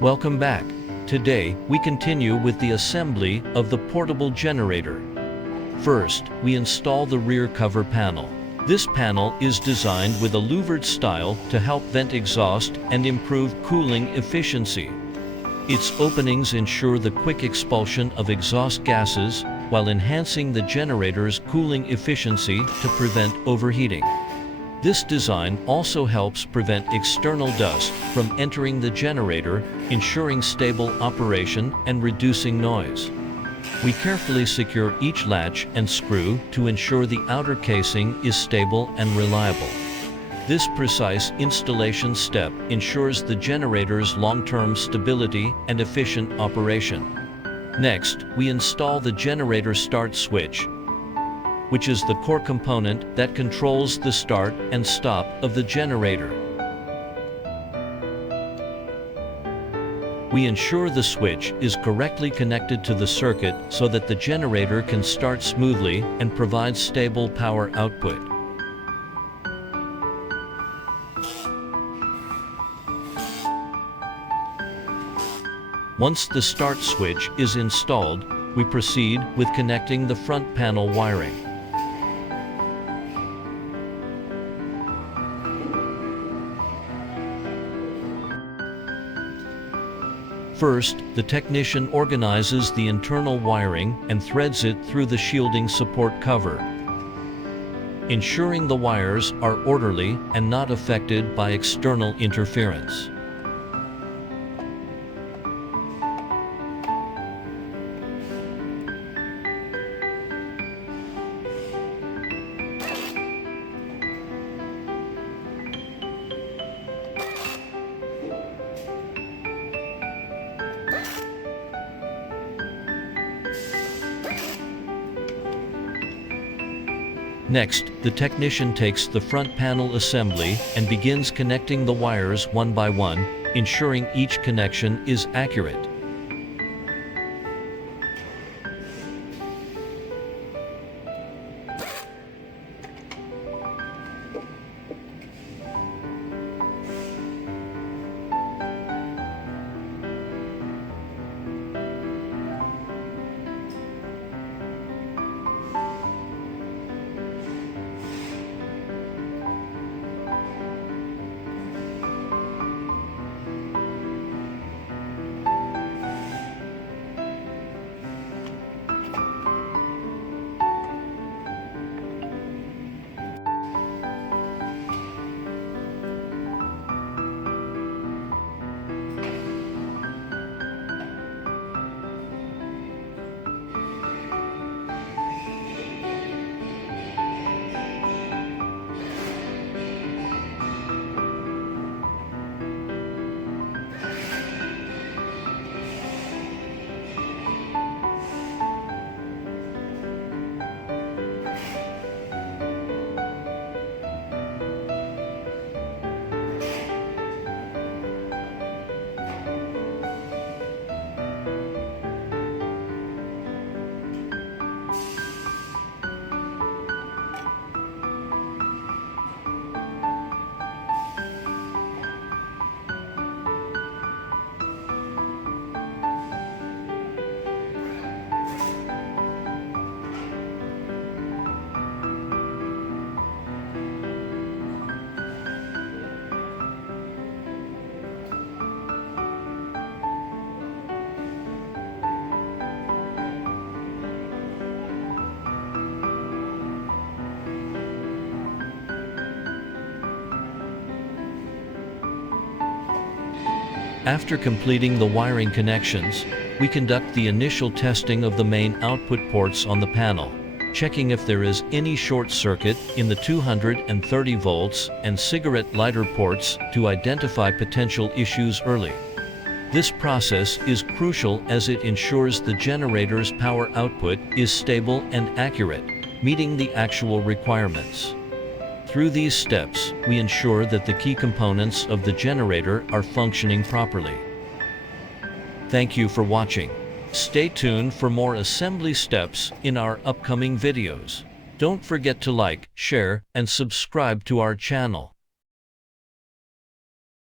Welcome back. Today, we continue with the assembly of the portable generator. First, we install the rear cover panel. This panel is designed with a louvered style to help vent exhaust and improve cooling efficiency. Its openings ensure the quick expulsion of exhaust gases while enhancing the generator's cooling efficiency to prevent overheating. This design also helps prevent external dust from entering the generator, ensuring stable operation and reducing noise. We carefully secure each latch and screw to ensure the outer casing is stable and reliable. This precise installation step ensures the generator's long-term stability and efficient operation. Next, we install the generator start switch, which is the core component that controls the start and stop of the generator. We ensure the switch is correctly connected to the circuit so that the generator can start smoothly and provide stable power output. Once the start switch is installed, we proceed with connecting the front panel wiring. First, the technician organizes the internal wiring and threads it through the shielding support cover, ensuring the wires are orderly and not affected by external interference. Next, the technician takes the front panel assembly and begins connecting the wires one by one, ensuring each connection is accurate. After completing the wiring connections, we conduct the initial testing of the main output ports on the panel, checking if there is any short circuit in the 230 volts and cigarette lighter ports to identify potential issues early. This process is crucial as it ensures the generator's power output is stable and accurate, meeting the actual requirements. Through these steps, we ensure that the key components of the generator are functioning properly. Thank you for watching. Stay tuned for more assembly steps in our upcoming videos. Don't forget to like, share, and subscribe to our channel.